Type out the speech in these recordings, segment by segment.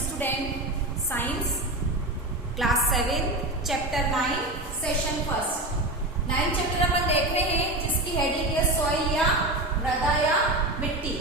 Student, science class 7 chapter 9 session first 9 chapter अपन देख रहे हैं जिसकी हेडिंग है सॉइल या मृदा या मिट्टी।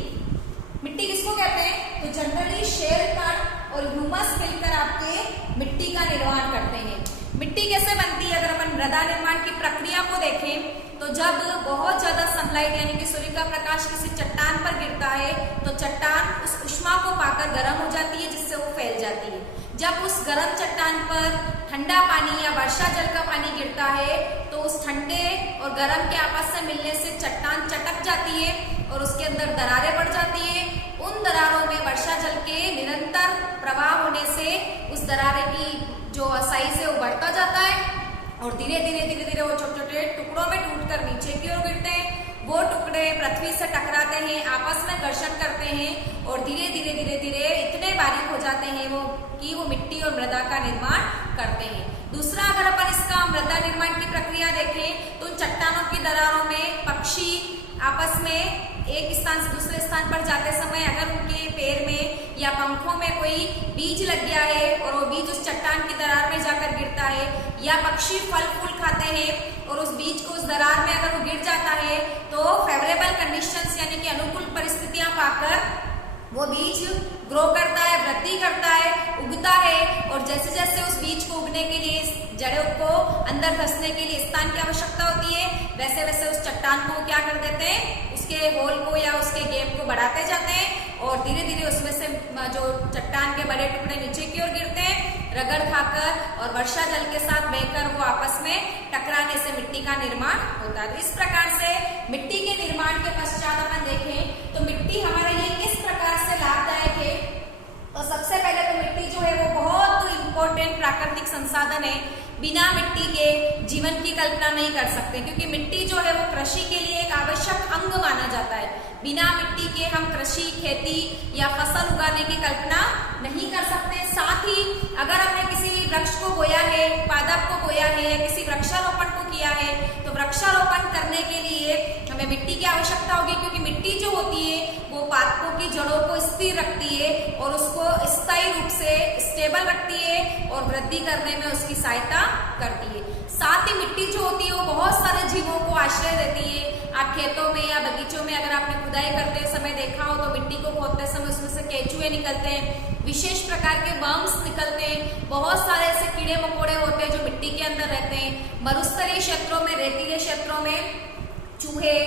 मिट्टी किसको कहते हैं? तो जनरली शेल कण और ह्यूमस मिलकर आपके मिट्टी का निर्माण करते हैं। मिट्टी कैसे बनती है? अगर अपन मृदा निर्माण की प्रक्रिया को देखें तो जब बहुत ज्यादा सनलाइट यानी कि सूर्य का प्रकाश किसी चट्टान पर गिरता है तो चट्टान उस ऊष्मा को पाकर गर्म हो जाती है जिससे वो फैल जाती है। जब उस गर्म चट्टान पर ठंडा पानी या वर्षा जल का पानी गिरता है तो उस ठंडे और गर्म के आपस से मिलने से चट्टान चटक जाती है और उसके अंदर दरारें पड़ जाती है। उन दरारों में वर्षा जल के निरंतर प्रवाह होने से उस दरारे की जो साइज है वो बढ़ता जाता है और धीरे धीरे वो छोटे छोटे टुकड़ों में टूटकर नीचे की ओर गिरते हैं। वो टुकड़े पृथ्वी से टकराते हैं, आपस में घर्षण करते हैं और धीरे धीरे इतने बारीक हो जाते हैं वो मिट्टी और मृदा का निर्माण करते हैं। दूसरा, अगर अपन इसका मृदा निर्माण की प्रक्रिया देखें तो चट्टानों की दरारों में पक्षी आपस में एक स्थान से दूसरे स्थान पर जाते समय अगर उनके पैर में या पंखों में कोई बीज लग गया है और वो बीज उस चट्टान की दरार में जाकर गिरता है, या पक्षी फल फूल खाते हैं और उस बीज को उस दरार में अगर वो गिर जाता है तो फेवरेबल कंडीशंस यानी कि अनुकूल परिस्थितियां पाकर वो बीज ग्रो करता है, वृद्धि करता है, उगता है और जैसे जैसे उस बीज को उगने के लिए जड़ों को अंदर धंसने के लिए स्थान की आवश्यकता होती है वैसे वैसे उस चट्टान को क्या कर देते हैं, उसके होल को या उसके गैप को बढ़ाते जाते हैं और धीरे धीरे उसमें से जो चट्टान के बड़े टुकड़े नीचे की ओर गिरते हैं, रगड़ खाकर और वर्षा जल के साथ बहकर वो आपस में टकराने से मिट्टी का निर्माण होता है। तो इस प्रकार से मिट्टी के निर्माण के पश्चात अपन देखें तो मिट्टी हमारे लिए किस प्रकार से लाभदायक है। तो सबसे पहले तो मिट्टी जो है वो बहुत इंपॉर्टेंट प्राकृतिक संसाधन है। बिना मिट्टी के जीवन की कल्पना नहीं कर सकते क्योंकि मिट्टी जो है वो कृषि के लिए एक आवश्यक अंग माना जाता है। बिना मिट्टी के हम कृषि, खेती या फसल उगाने की कल्पना नहीं कर सकते। साथ ही अगर हमने किसी वृक्ष को बोया है, पादप को बोया है, किसी वृक्षारोपण को किया है तो वृक्षारोपण करने के लिए हमें मिट्टी की आवश्यकता होगी क्योंकि मिट्टी जो होती है वो पादपों की जड़ों को स्थिर रखती है और उसको स्थायी रूप से स्टेबल रखती है और वृद्धि करने में उसकी सहायता करती है। साथ ही मिट्टी जो होती है वो बहुत सारे जीवों को आश्रय देती है। आप खेतों में या बगीचों में अगर आपने खुदाई करते समय देखा हो तो मिट्टी को खोदते समय उसमें से केंचुए निकलते हैं, विशेष प्रकार के वर्म्स निकलते हैं, बहुत सारे ऐसे कीड़े मकोड़े होते हैं जो मिट्टी के अंदर रहते हैं। मरुस्थलीय क्षेत्रों में, रेतीले क्षेत्रों में चूहे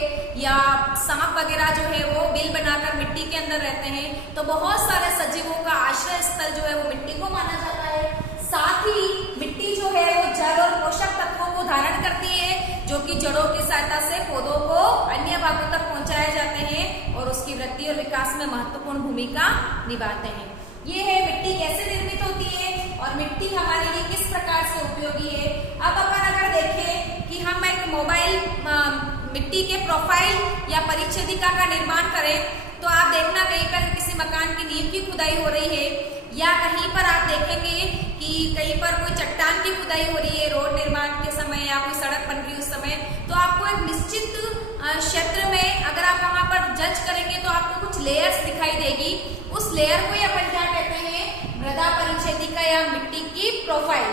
या सांप वगैरह जो है वो बिल बनाकर मिट्टी के अंदर रहते हैं। तो बहुत सारे सजीवों का आश्रय स्थल जो है वो मिट्टी को माना जाता है। साथ ही मिट्टी जो है वो जल और पोषक तत्वों को धारण करती है जो कि जड़ों की सहायता से पौधों को अन्य भागों तक पहुंचाए जाते हैं और उसकी वृद्धि और विकास में महत्वपूर्ण भूमिका निभाते हैं। ये है मिट्टी कैसे निर्मित होती है और मिट्टी हमारे लिए किस प्रकार से उपयोगी है। अब अपन अगर देखें कि हम एक मोबाइल मिट्टी के प्रोफाइल या परिच्छेदिका का निर्माण करें तो आप देखना कहीं पर किसी मकान की नींव की खुदाई हो रही है या कहीं पर आप देखेंगे कि कहीं पर कोई चट्टान की खुदाई हो रही है रोड निर्माण के समय या कोई सड़क बन रही है उस समय, तो आपको एक निश्चित क्षेत्र में अगर आप वहां पर जज करेंगे तो आपको कुछ लेयर्स दिखाई देगी। उस लेयर को ही अपन क्या कहते हैं? मृदा परिच्छेदिका या मिट्टी की प्रोफाइल।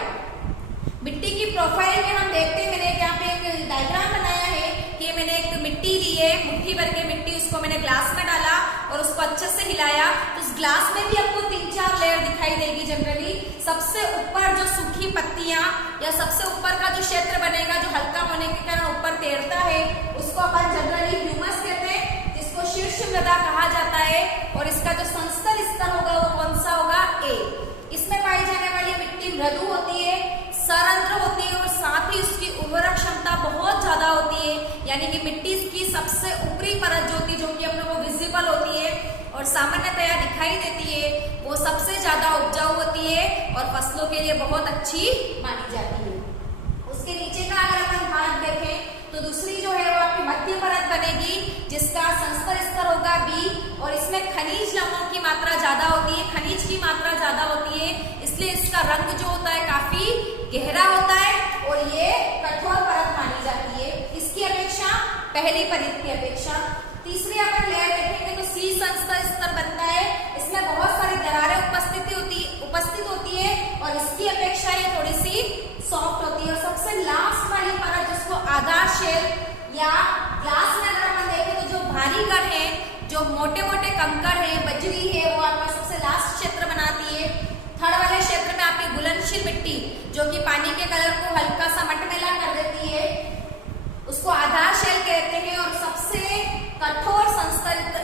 मिट्टी की प्रोफाइल में हम देखते हैं, मैंने यहाँ पे एक डायग्राम बनाया है कि मैंने एक मिट्टी ली है, मुट्ठी भर के मिट्टी, उसको मैंने ग्लास में डाला और उसको अच्छे से हिलाया तो उस ग्लास में भी आपको 3-4 लेयर दिखाई देगी। जनरली सबसे ऊपर जो सूखी पत्तियां या सबसे ऊपर का जो क्षेत्र बनेगा जो हल्का होने के कारण ऊपर तैरता है उसको अपन जनरली ह्यूमस कहते हैं, जिसको शीर्ष मृदा कहा जाता है। और इसका जो संस्तर स्तर होगा वो कौन सा होगा? ए। इसमें पाई जाने वाली मिट्टी मृदु होती है, सरंध्र होती है और साथ ही उसकी उर्वरक क्षमता बहुत ज्यादा होती है। यानी कि मिट्टी की सबसे ऊपरी परत जो होती है जो कि अपने को विजिबल होती है और सामान्यतया दिखाई देती है वो सबसे ज्यादा उपजाऊ होती है और फसलों के लिए बहुत अच्छी मानी जाती है। उसके नीचे का अगर अपन भाग देखें तो दूसरी जो है वो आपकी मध्य परत बनेगी जिसका संस्तर स्तर होगा बी और इसमें खनिज लवणों की मात्रा ज्यादा होती है, खनिज की मात्रा ज्यादा होती है, इसलिए इसका रंग जो होता है काफी गहरा होता है और ये कठोर परत मानी जाती है इसकी अपेक्षा, पहली परत की अपेक्षा। तीसरी अपन लेयर देखेंगे तो सी संस्तर स्तर बनता है, इसमें बहुत सारी दरारें उपस्थित होती जो मोटे मोटे कंकड़ है, बजरी है, वो आपका सबसे लास्ट क्षेत्र बनाती है। थर्ड वाले क्षेत्र में आपकी घुलनशील मिट्टी जो कि पानी के कलर को हल्का सा मटमैला कर देती है, उसको आधार शेल कहते हैं। और सबसे कठोर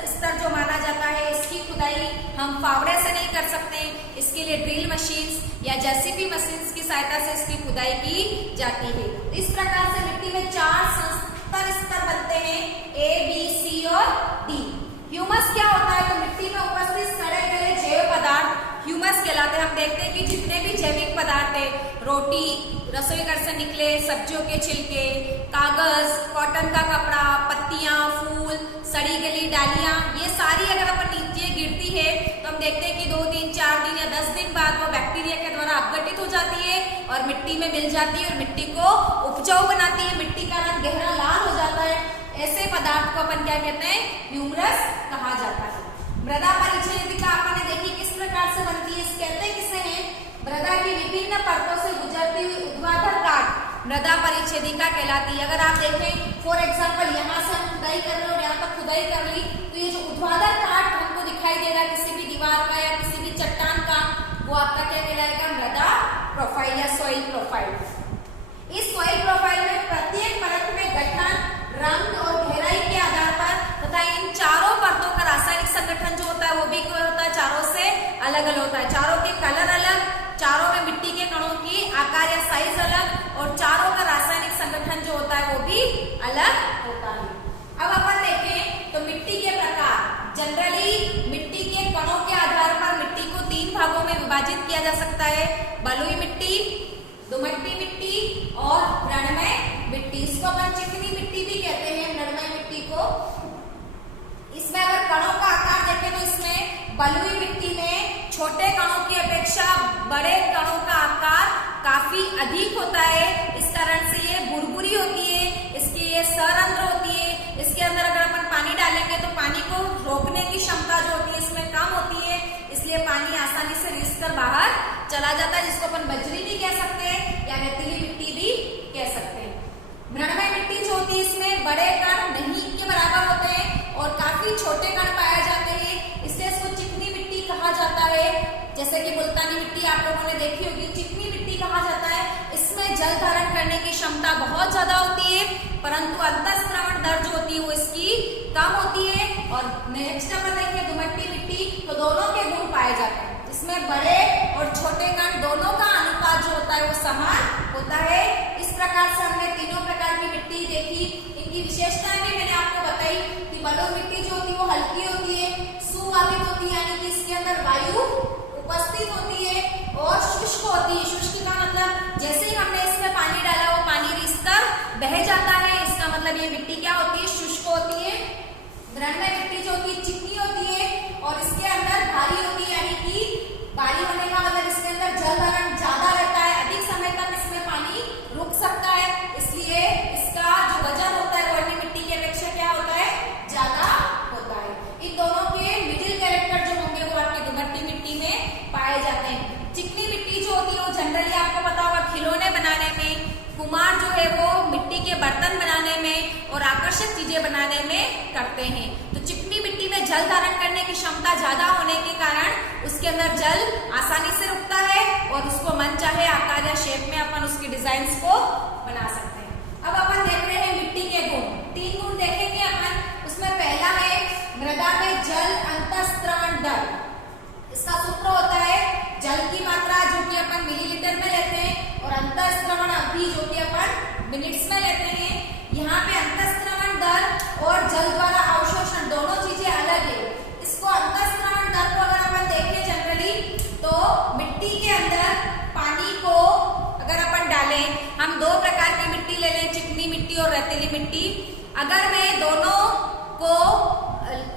स्तर जो माना जाता है, इसकी खुदाई हम फावड़े से नहीं कर सकते, इसके लिए ड्रिल मशीन्स या जेसीबी मशीन्स की सहायता से इसकी खुदाई की जाती है। इस प्रकार से मिट्टी में 4 स्तर बनते हैं, A, B, C और D। ह्यूमस क्या होता है? तो मिट्टी में उपस्थित सड़े गले जैव पदार्थ ह्यूमस कहलाते हैं। हम देखते हैं कि जितने भी जैविक पदार्थ है, रोटी, रसोई घर से निकले सब्जियों के छिलके, कागज, कॉटन का कपड़ा, पत्तियां, फूल, सड़ी गली डालियां, ये सारी अगर अपन नीचे गिरती है तो हम देखते हैं कि 2 दिन, 4 दिन या 10 दिन बाद वो बैक्टीरिया के द्वारा अपघटित हो जाती है और मिट्टी में मिल जाती है और मिट्टी को उपजाऊ बनाती है। मिट्टी का रंग गहरा लाल हो जाता है। ऐसे पदार्थ को अपन क्या कहते हैं? ह्यूमरस कहा जाता है। मृदा परिच्छेदिका आपने देखी किस प्रकार से बनती है, कहते किसे हैं? मृदा की विभिन्न परतों से गुजरती हुई ऊर्ध्वाधर काट मृदा परिच्छेदिका कहलाती है। अगर आप देखें फॉर एग्जांपल, यहाँ से हम खुदाई कर रहे हो, यहाँ तक खुदाई कर ली, तो ये जो ऊर्ध्वाधर काट हमको दिखाई दे रहा है किसी भी दीवार का या किसी भी चट्टान का, वो आपका क्या कहलाएगा? मृदा प्रोफाइल या सॉइल प्रोफाइल। इस सॉइल प्रोफाइल में प्रत्येक परत में गठन, रंग और गहराई के आधार पर तथा इन चारों परतों का रासायनिक संगठन जो होता है वो भी क्या होता है? चारों से अलग अलग होता है। चारों के कलर अलग, चारों में मिट्टी के कणों की आकार या साइज अलग और चारों का रासायनिक संगठन जो होता है वो भी अलग होता है। अब अपन देखें तो मिट्टी के प्रकार। जनरली मिट्टी के कणों के आधार पर मिट्टी को 3 भागों में विभाजित किया जा सकता है, बलुई मिट्टी, दोमट्टी मिट्टी और मृणमय मिट्टी। इसको अपन चिकनी मिट्टी भी कहते हैं, मृणमय मिट्टी को। इसमें अगर कणों का आकार देखें तो इसमें बलुई मिट्टी में छोटे कणों की अपेक्षा बड़े कणों का आकार काफी अधिक होता है। इस कारण से ये बुरबुरी होती है, इसकी ये सरंध्र होती है। इसके अंदर अगर अपन पानी डालेंगे तो पानी को रोकने की क्षमता जो होती है इसमें कम होती है, इसलिए पानी आसानी से रिस कर बाहर चला जाता है, जिसको अपन बजरी भी कह सकते हैं या रेतीली मिट्टी भी कह सकते हैं। मृणमय मिट्टी जो होती है इसमें बड़े कण नहीं के बराबर होते हैं और काफी छोटे कण पाए जाते हैं, इसलिए इसको चिकनी मिट्टी कहा जाता है। जैसे कि मुल्तानी मिट्टी आप लोगों ने देखी होगी, चिकनी मिट्टी कहा जाता है। इसमें जल धारण करने की क्षमता बहुत ज्यादा होती है, परंतु अंतःस्रवण दर जो होती है वो इसकी कम होती है। और नेक्स्ट अपन देखें दोमट्टी मिट्टी, तो दोनों के गुण पाए जाते हैं। इसमें बड़े और छोटे कण दोनों का अनुपात जो होता है वो समान होता है। इस प्रकार से हमने तीनों प्रकार की मिट्टी देखी। इनकी विशेषताएं भी मैंने आपको बताई कि बलुई मिट्टी जो होती है वो हल्की होती है, सुवाहित होती है, यानी कि इसके अंदर वायु उपस्थित होती है और शुष्क होती है। शुष्क का मतलब जैसे ही हमने इसमें पानी डाला वो पानी रिसकर बह जाता है, इसका मतलब ये मिट्टी क्या होती है? शुष्क होती है। मृणमय मिट्टी जो होती है चिकनी होती है और इसके अंदर भारी होती है, यानी कि भारी होने का मतलब इसके अंदर जल धारण ज्यादा रहता है, अधिक समय तक इसमें पानी रुक सकता है, इसलिए इसका जो वजन होता है वो अन्य मिट्टी की अपेक्षा क्या होता है? ज्यादा होता है। इन दोनों के मिडिल कैरेक्टर जो होंगे वो आपके दोमट्टी मिट्टी में पाए जाते हैं। चिकनी मिट्टी जो होती है वो जनरली आपको पता होगा खिलौने बनाने में, कुम्हार जो है वो मिट्टी के बर्तन बनाने में और आकर्षक चीजें बनाने में करते हैं। तो चिकनी मिट्टी में जल धारण करने की क्षमता ज्यादा होने के कारण उसके अंदर जल आसानी से रुकता है और उसको मन चाहे आकार या शेप में अपन उसकी डिजाइन्स को बना सकते हैं। अब अपन देख रहे हैं मिट्टी के गुण। 3 गुण देखेंगे अपन। उसमें पहला है मृदा में जल अंतःस्रवण दर। इसका सूत्र होता है जल की मात्रा जो कि अपन मिलीलीटर में लेते हैं और अंतःस्रवण अवधि जो कि अपन मिनट्स में लेते हैं। यहाँ पे अंतःस्रवण दर और जल द्वारा अवशोषण दोनों चीजें अलग है। इसको अंतःस्रवण दर को अगर अपन देखें जनरली तो मिट्टी के अंदर पानी को अगर अपन डालें, हम 2 प्रकार की मिट्टी ले लें, चिकनी मिट्टी और रेतीली मिट्टी। अगर मैं दोनों को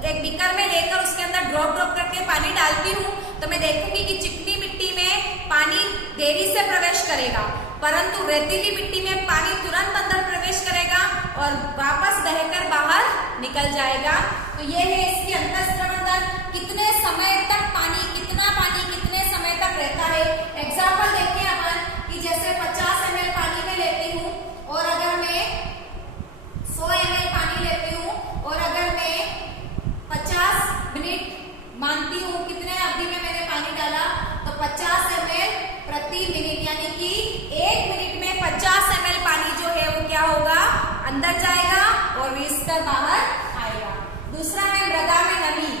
एक बीकर में लेकर उसके अंदर ड्रॉप करके पानी डालती हूँ तो मैं देखूंगी कि चिकनी मिट्टी में पानी देरी से प्रवेश करेगा, परंतु रेतीली मिट्टी में पानी तुरंत अंदर प्रवेश करेगा और वापस बहकर बाहर निकल जाएगा। तो ये है इसकी अंतःस्रवण दर, कितने समय तक पानी कितने समय तक रहता है। एग्जाम्पल देखिए अपन कि जैसे 50 ml पानी में लेती हूँ और अगर मैं 100 ml पानी लेती हूँ और अगर मैं 50 दूसरा है मृदा में नमी,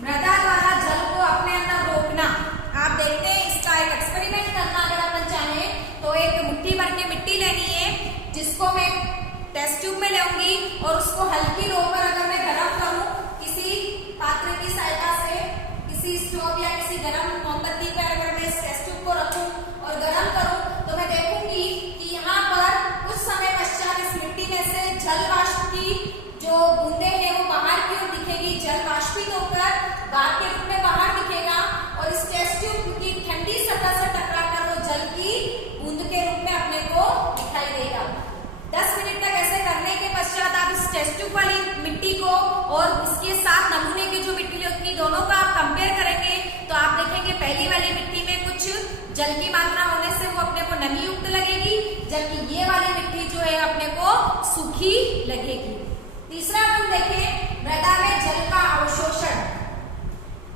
मृदा द्वारा जल को अपने अंदर रोकना। आप देखते हैं इसका एक एक्सपेरिमेंट करना अगर अपन चाहें तो एक मुट्ठी भर के मिट्टी लेनी है, जिसको मैं टेस्ट ट्यूब में लूंगी और उसको हल्की लो पर अगर मैं गर्म करूं किसी पात्र की सहायता से, किसी स्टोव या किसी गर्म मोमबत्ती पर अगर मैं इस टेस्ट ट्यूब को रखूं और गर्म करूं तो मैं देखूंगी कि यहाँ पर कुछ समय पश्चात इस मिट्टी में से जल वाष्प की जो बूंदे हैं वो बाहर की ओर दिखेगी, जल वाष्पित होकर भाप के रूप में बाहर दिखेगा और इस टेस्ट ट्यूब की ठंडी सतह से टकराकर वो जल की बूंद के रूप में अपने को दिखाई देगा। 10 मिनट तक ऐसे करने के पश्चात आप इस टेस्ट ट्यूब वाली मिट्टी को और इसके साथ नमूने की जो मिट्टी होती दोनों का आप कंपेयर करेंगे तो आप देखेंगे पहली वाली मिट्टी में कुछ जल की मात्रा होने से वो अपने को नमी युक्त लगेगी, जबकि ये वाली मिट्टी जो है अपने को सूखी लगेगी। तीसरा हम देखें मृदा में जल का अवशोषण।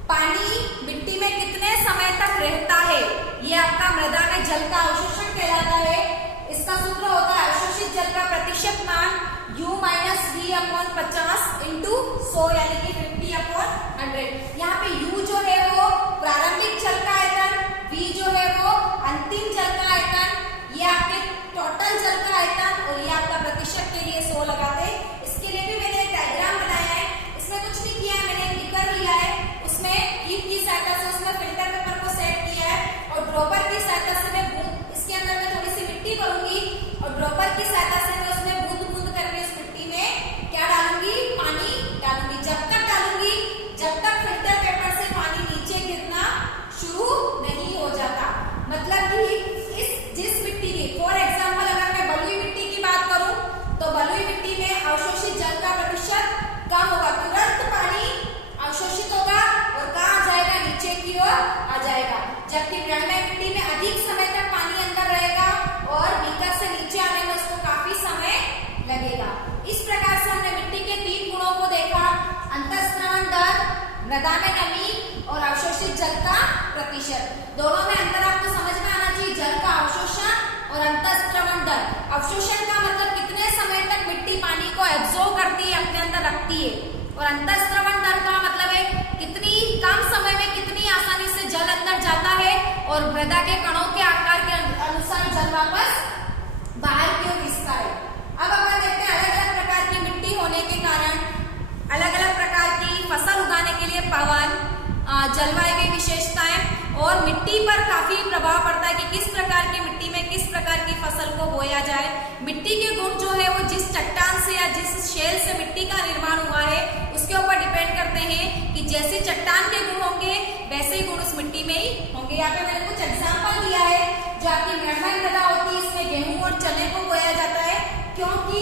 पानी मिट्टी में कितने समय तक रहता है, ये आपका मृदा में जल का अवशोषण कहलाता है। इसका सूत्र होता है अवशोषित जल का प्रतिशत मान U - V/50 × 100 यानी कि 50/100। यहाँ पे U जो है वो प्रारंभिक जल का आयतन, V जो है वो अंतिम जल का आयतन, ये आपके टोटल जल का आयतन और ये आपका प्रतिशत के लिए 100 लगा दे। इसके लिए भी मैंने एक डायग्राम बनाया है, इसमें कुछ नहीं किया है, मैंने एक बीकर लिया है, उसमें ईप की सहायता से उसमें फिल्टर पेपर को सेट किया है और ड्रॉपर की सहायता से मैं इसके अंदर में थोड़ी सी मिट्टी भरूंगी और ड्रॉपर की सहायता से मैं उसमें बूंद बूंद करके इस मिट्टी में क्या डालूंगी, पानी डालूंगी। जब तक डालूंगी जब तक फिल्टर पेपर से पानी नीचे गिरना शुरू नहीं हो जाता। मतलब कि जिस मिट्टी की फॉर एग्जाम्पल अगर मैं बलुई मिट्टी की बात करूं तो बलुई मिट्टी में अवशोषित जल का प्रतिशत कम होगा, तुरंत पानी अवशोषित होगा और कहाँ आ जाएगा, नीचे की ओर आ जाएगा। जबकि मृणमय मिट्टी में अधिक समय तक पानी अंदर रहेगा और बीकर से नीचे आने में उसको काफी समय लगेगा। इस प्रकार से हमने मिट्टी के 3 गुणों को देखा, अंतःस्रवण दर, मृदा में नमी और अवशोषित जल का प्रतिशत। दोनों में अंतर आपको समझ में आना चाहिए, जल का अवशोषण और अंतःस्रवण दर। अवशोषण का मतलब कितने समय तक मिट्टी पानी को एब्जॉर्ब करती है, अपने अंदर रखती है, और अंतःस्रवण दर का मतलब है कितनी कम समय में कितनी आसानी से जल अंदर जाता है और मृदा के कणों के आकार के अनुसार जल वापस बाहर की ओर रिसता है। अब अपन देखते हैं अलग अलग प्रकार की मिट्टी होने के कारण अलग अलग प्रकार की फसल उगाने के लिए पवन, जलवायु विशेषताएं और मिट्टी पर काफी प्रभाव पड़ता है कि किस प्रकार की मिट्टी में किस प्रकार की फसल को बोया जाए। मिट्टी के गुण जो है वो जिस चट्टान से या जिस शेल से मिट्टी का निर्माण हुआ है उसके ऊपर डिपेंड करते हैं कि जैसे चट्टान के गुण होंगे वैसे ही गुण उस मिट्टी में ही होंगे। यहाँ पे मैंने कुछ एग्जाम्पल दिया है। जो आपकी मृणमय मृदा होती है इसमें गेहूं और चने को बोया जाता है क्योंकि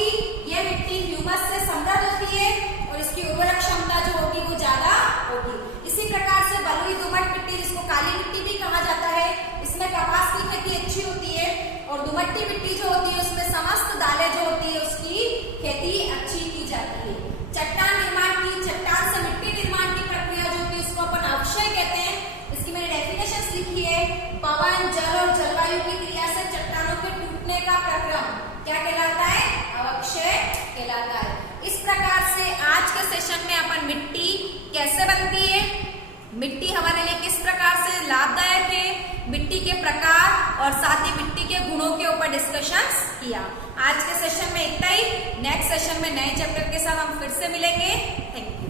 ये मिट्टी ह्यूमस से समृद्ध होती है और इसकी उर्वरक क्षमता जो होगी वो ज्यादा होगी। इसी प्रकार से बलुई दोमट मिट्टी जिसको काली मिट्टी भी कहा जाता है, इसमें कपास की खेती अच्छी होती है और दोमट्टी मिट्टी जो होती है उसमें समस्त दालें जो होती है उसकी खेती अच्छी की जाती है। चट्टान निर्माण की, चट्टान से मिट्टी निर्माण की प्रक्रिया जो कि उसको अपन अवक्षय कहते हैं, इसकी मैंने डेफिनेशन लिखी है। पवन, जल और जलवायु की क्रिया से चट्टानों के टूटने का प्रक्रम क्या कहलाता है, अवक्षय कहलाता है। इस प्रकार से आज के सेशन में अपन मिट्टी कैसे बनती है, मिट्टी हमारे लिए किस प्रकार से लाभदायक है, मिट्टी के प्रकार और साथ ही मिट्टी के गुणों के ऊपर डिस्कशंस किया। आज के सेशन में इतना ही। नेक्स्ट सेशन में नए चैप्टर के साथ हम फिर से मिलेंगे। Thank you.